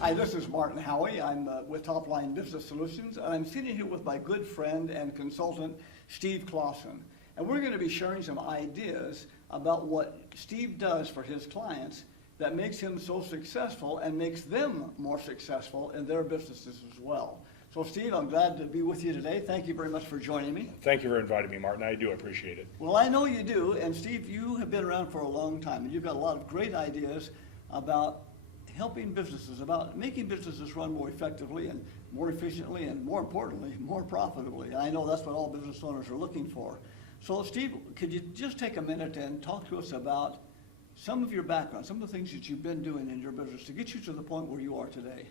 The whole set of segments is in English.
Hi, this is Martin Howie. I'm with Top Line Business Solutions, and I'm sitting here with my good friend and consultant, Steve Clauson. And we're going to be sharing some ideas about what Steve does for his clients that makes him so successful and makes them more successful in their businesses as well. So Steve, I'm glad to be with you today. Thank you very much for joining me. Thank you for inviting me, Martin. I do appreciate it. Well, I know you do, and Steve, you have been around for a long time, and you've got a lot of great ideas about helping businesses, about making businesses run more effectively and more efficiently and, more importantly, more profitably. And I know that's what all business owners are looking for. So Steve, could you just take a minute and talk to us about some of your background, some of the things that you've been doing in your business to get you to the point where you are today?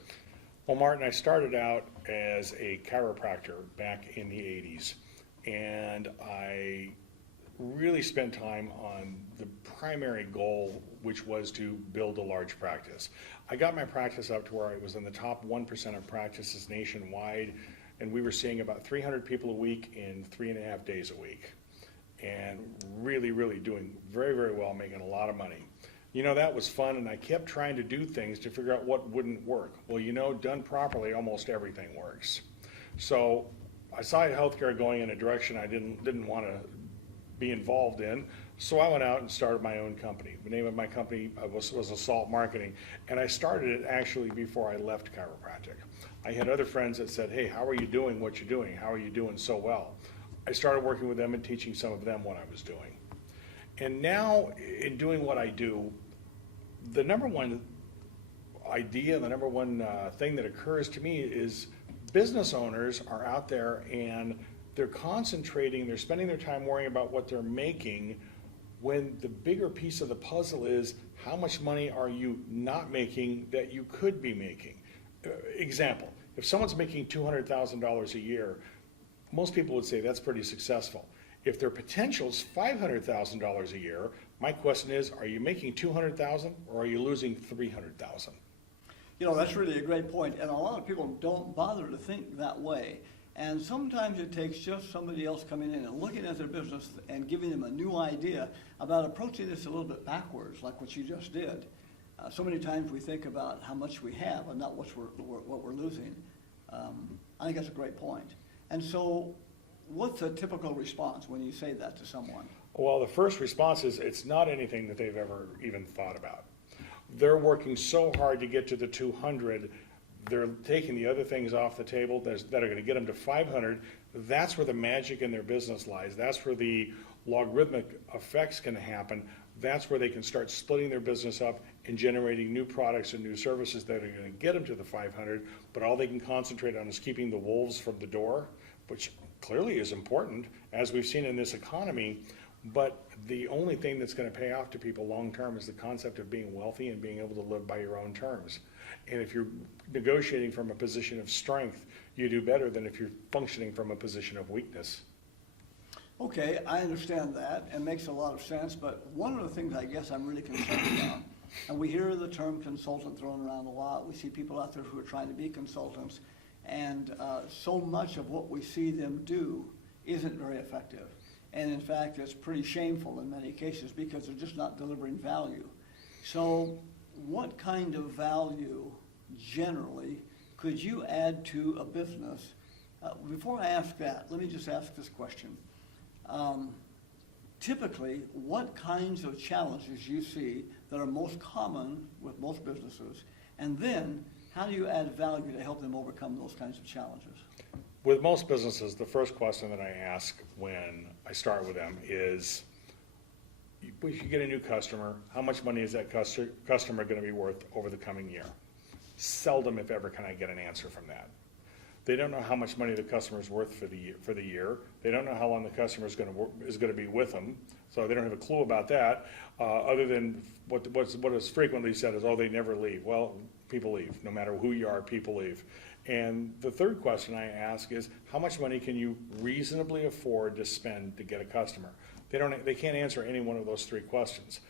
Well, Martin, I started out as a chiropractor back in the 80s, and I really spent time on the primary goal, which was to build a large practice. I got my practice up to where I was in the top 1% of practices nationwide, and we were seeing about 300 people a week in 3.5 days a week, and really, really doing very, very well, making a lot of money. You know, that was fun, and I kept trying to do things to figure out what wouldn't work. Well, you know, done properly, almost everything works. So I saw healthcare going in a direction I didn't want to be involved in, so I went out and started my own company. The name of my company was Assault Marketing, and I started it actually before I left chiropractic. I had other friends that said, hey, how are you doing what you're doing? How are you doing so well? I started working with them and teaching some of them what I was doing. And now, in doing what I do, the number one idea, the number one thing that occurs to me is business owners are out there and they're concentrating, they're spending their time worrying about what they're making, when the bigger piece of the puzzle is how much money are you not making that you could be making. Example, if someone's making $200,000 a year, most people would say that's pretty successful. If their potential is $500,000 a year, my question is, are you making $200,000 or are you losing $300,000? You know, that's really a great point, and a lot of people don't bother to think that way. And sometimes it takes just somebody else coming in and looking at their business and giving them a new idea about approaching this a little bit backwards, like what you just did. So many times we think about how much we have and not what we're losing. I think that's a great point. And so what's a typical response when you say that to someone? Well, the first response is it's not anything that they've ever even thought about. They're working so hard to get to the 200, they're taking the other things off the table that are going to get them to 500. That's where the magic in their business lies. That's where the logarithmic effects can happen. That's where they can start splitting their business up and generating new products and new services that are going to get them to the 500, but all they can concentrate on is keeping the wolves from the door, which clearly is important, as we've seen in this economy. But the only thing that's going to pay off to people long term is the concept of being wealthy and being able to live by your own terms. And if you're negotiating from a position of strength, you do better than if you're functioning from a position of weakness. Okay, I understand that, and makes a lot of sense, but one of the things I guess I'm really concerned about, and we hear the term consultant thrown around a lot, we see people out there who are trying to be consultants, and so much of what we see them do isn't very effective. And in fact, it's pretty shameful in many cases because they're just not delivering value. So what kind of value generally could you add to a business? Before I ask that, let me just ask this question. Typically, what kinds of challenges you see that are most common with most businesses, and then how do you add value to help them overcome those kinds of challenges? With most businesses, the first question that I ask when I start with them is, if you get a new customer, how much money is that customer going to be worth over the coming year? Seldom, if ever, can I get an answer from that. They don't know how much money the customer is worth for the year. They don't know how long the customer is going to be with them, so they don't have a clue about that. Other than what is frequently said is, oh, they never leave. Well, people leave. No matter who you are, people leave. And the third question I ask is, how much money can you reasonably afford to spend to get a customer? They can't answer any one of those three questions.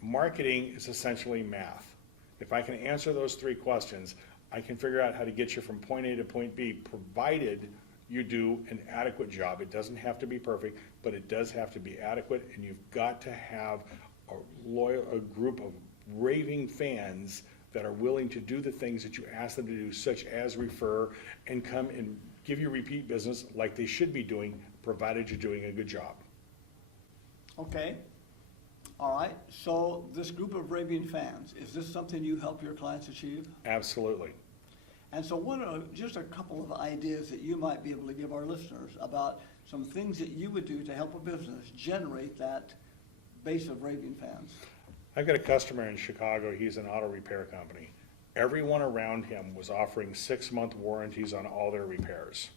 Marketing is essentially math. If I can answer those three questions, I can figure out how to get you from point A to point B, provided you do an adequate job. It doesn't have to be perfect, but it does have to be adequate, and you've got to have a group of raving fans that are willing to do the things that you ask them to do, such as refer and come and give you repeat business like they should be doing, provided you're doing a good job. Okay. All right. So this group of raving fans, is this something you help your clients achieve? Absolutely. And so what are just a couple of ideas that you might be able to give our listeners about some things that you would do to help a business generate that base of raving fans? I've got a customer in Chicago, he's an auto repair company. Everyone around him was offering 6-month warranties on all their repairs.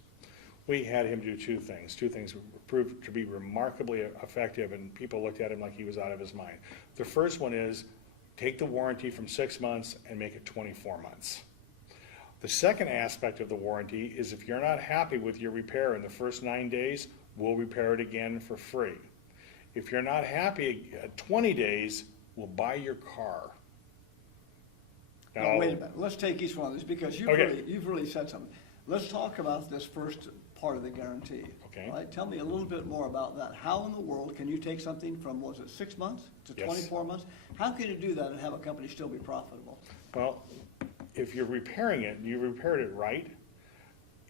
We had him do two things proved to be remarkably effective, and people looked at him like he was out of his mind. The first one is take the warranty from 6 months and make it 24 months. The second aspect of the warranty is if you're not happy with your repair in the first 9 days, we'll repair it again for free. If you're not happy at 20 days, we'll buy your car. Now, wait a minute. Let's take each one of these because you've really said something. Let's talk about this first part of the guarantee. Okay. All right? Tell me a little bit more about that. How in the world can you take something from, was it 6 months to Yes. 24 months? How can you do that and have a company still be profitable? Well, if you're repairing it and you repaired it right,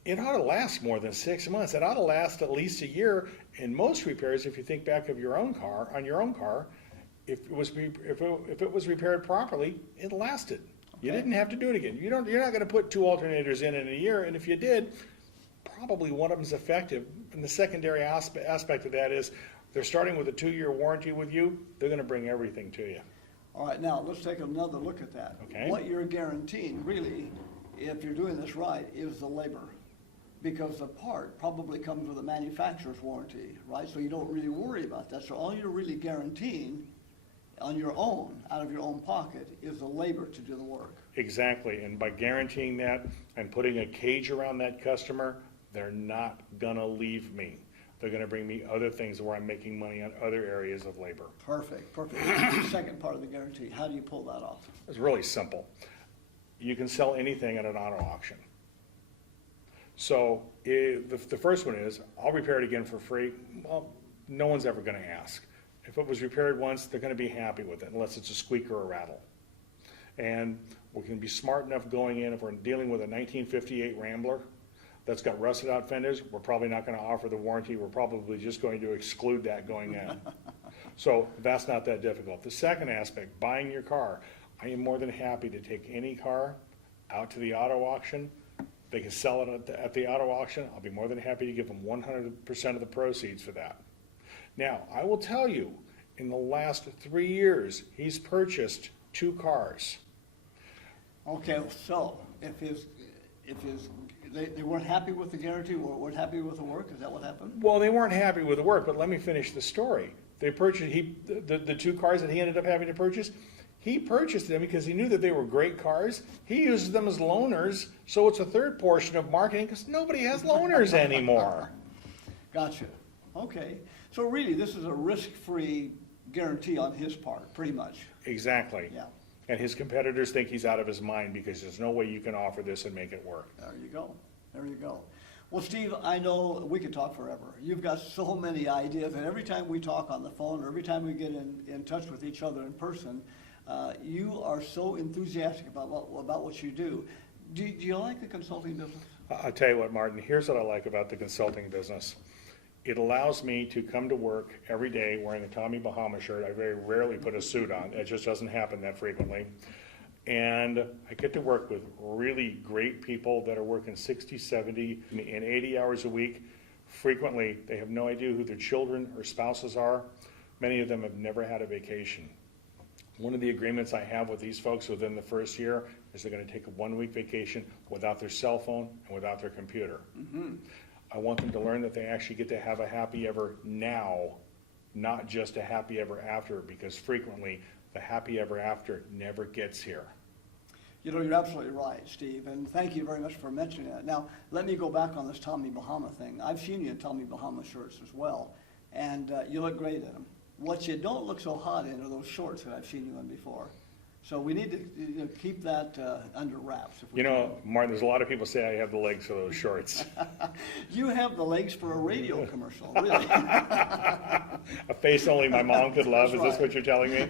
it ought to last more than 6 months. It ought to last at least a year. In most repairs, if you think back of your own car, if it was repaired properly, it lasted. You Okay. didn't have to do it again. You're not going to put 2 alternators in a year, and if you did, probably one of them's effective. And the secondary aspect of that is they're starting with a 2-year warranty with you. They're going to bring everything to you. All right, now let's take another look at that. Okay. What you're guaranteeing, really, if you're doing this right, is the labor. Because the part probably comes with a manufacturer's warranty, right? So you don't really worry about that. So all you're really guaranteeing on your own, out of your own pocket, is the labor to do the work. Exactly, and by guaranteeing that and putting a cage around that customer, they're not gonna leave me. They're gonna bring me other things where I'm making money on other areas of labor. Perfect, perfect. The second part of the guarantee, how do you pull that off? It's really simple. You can sell anything at an auto auction. So the first one is, I'll repair it again for free. Well, no one's ever gonna ask. If it was repaired once, they're gonna be happy with it, unless it's a squeak or a rattle. And we can be smart enough going in, if we're dealing with a 1958 Rambler that's got rusted out fenders, we're probably not gonna offer the warranty, we're probably just going to exclude that going in. So that's not that difficult. The second aspect, buying your car. I am more than happy to take any car out to the auto auction. They can sell it at the auto auction. I'll be more than happy to give them 100% of the proceeds for that. Now, I will tell you, in the last 3 years, he's purchased 2 cars. Okay, so they weren't happy with the guarantee, or weren't happy with the work, is that what happened? Well, they weren't happy with the work, but let me finish the story. They purchased, the 2 cars that he ended up having to purchase, he purchased them because he knew that they were great cars. He uses them as loaners, so it's a third portion of marketing because nobody has loaners anymore. Gotcha. Okay. So really, this is a risk-free guarantee on his part, pretty much. Exactly. Yeah. And his competitors think he's out of his mind because there's no way you can offer this and make it work. There you go. There you go. Well, Steve, I know we could talk forever. You've got so many ideas, and every time we talk on the phone or every time we get in touch with each other in person, you are so enthusiastic about what you do. Do you like the consulting business? I'll tell you what, Martin, here's what I like about the consulting business. It allows me to come to work every day wearing a Tommy Bahama shirt. I very rarely put a suit on. It just doesn't happen that frequently. And I get to work with really great people that are working 60, 70, and 80 hours a week. Frequently, they have no idea who their children or spouses are. Many of them have never had a vacation. One of the agreements I have with these folks within the first year is they're going to take a 1-week vacation without their cell phone and without their computer. Mm-hmm. I want them to learn that they actually get to have a happy ever now, not just a happy ever after, because frequently the happy ever after never gets here. You know, you're absolutely right, Steve, and thank you very much for mentioning that. Now, let me go back on this Tommy Bahama thing. I've seen you in Tommy Bahama shirts as well, and you look great in them. What you don't look so hot in are those shorts that I've seen you in before. So we need to keep that under wraps. If we You know, Martin, there's a lot of people say I have the legs for those shorts. can. You have the legs for a radio commercial, really. A face only my mom could love, is this right. what you're telling me?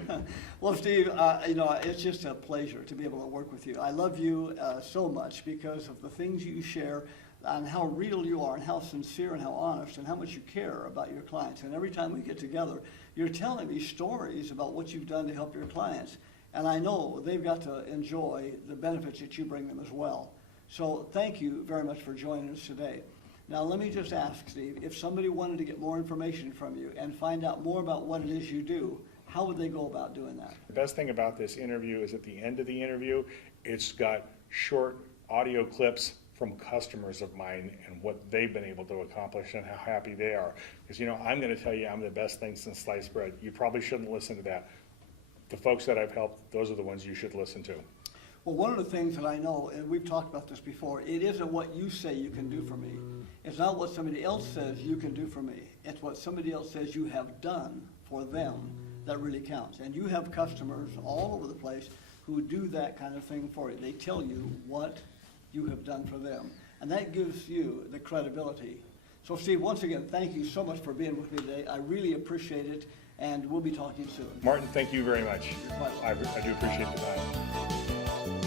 Well, Steve, it's just a pleasure to be able to work with you. I love you so much because of the things you share and how real you are and how sincere and how honest and how much you care about your clients. And every time we get together, you're telling me stories about what you've done to help your clients. And I know they've got to enjoy the benefits that you bring them as well. So thank you very much for joining us today. Now, let me just ask, Steve, if somebody wanted to get more information from you and find out more about what it is you do, how would they go about doing that? The best thing about this interview is at the end of the interview, it's got short audio clips from customers of mine and what they've been able to accomplish and how happy they are. Because, I'm going to tell you I'm the best thing since sliced bread. You probably shouldn't listen to that. The folks that I've helped, those are the ones you should listen to. Well, one of the things that I know, and we've talked about this before, it isn't what you say you can do for me. It's not what somebody else says you can do for me. It's what somebody else says you have done for them that really counts. And you have customers all over the place who do that kind of thing for you. They tell you what you have done for them. And that gives you the credibility. So, Steve, once again, thank you so much for being with me today. I really appreciate it, and we'll be talking soon. Martin, thank you very much. You're quite welcome. I do appreciate the time.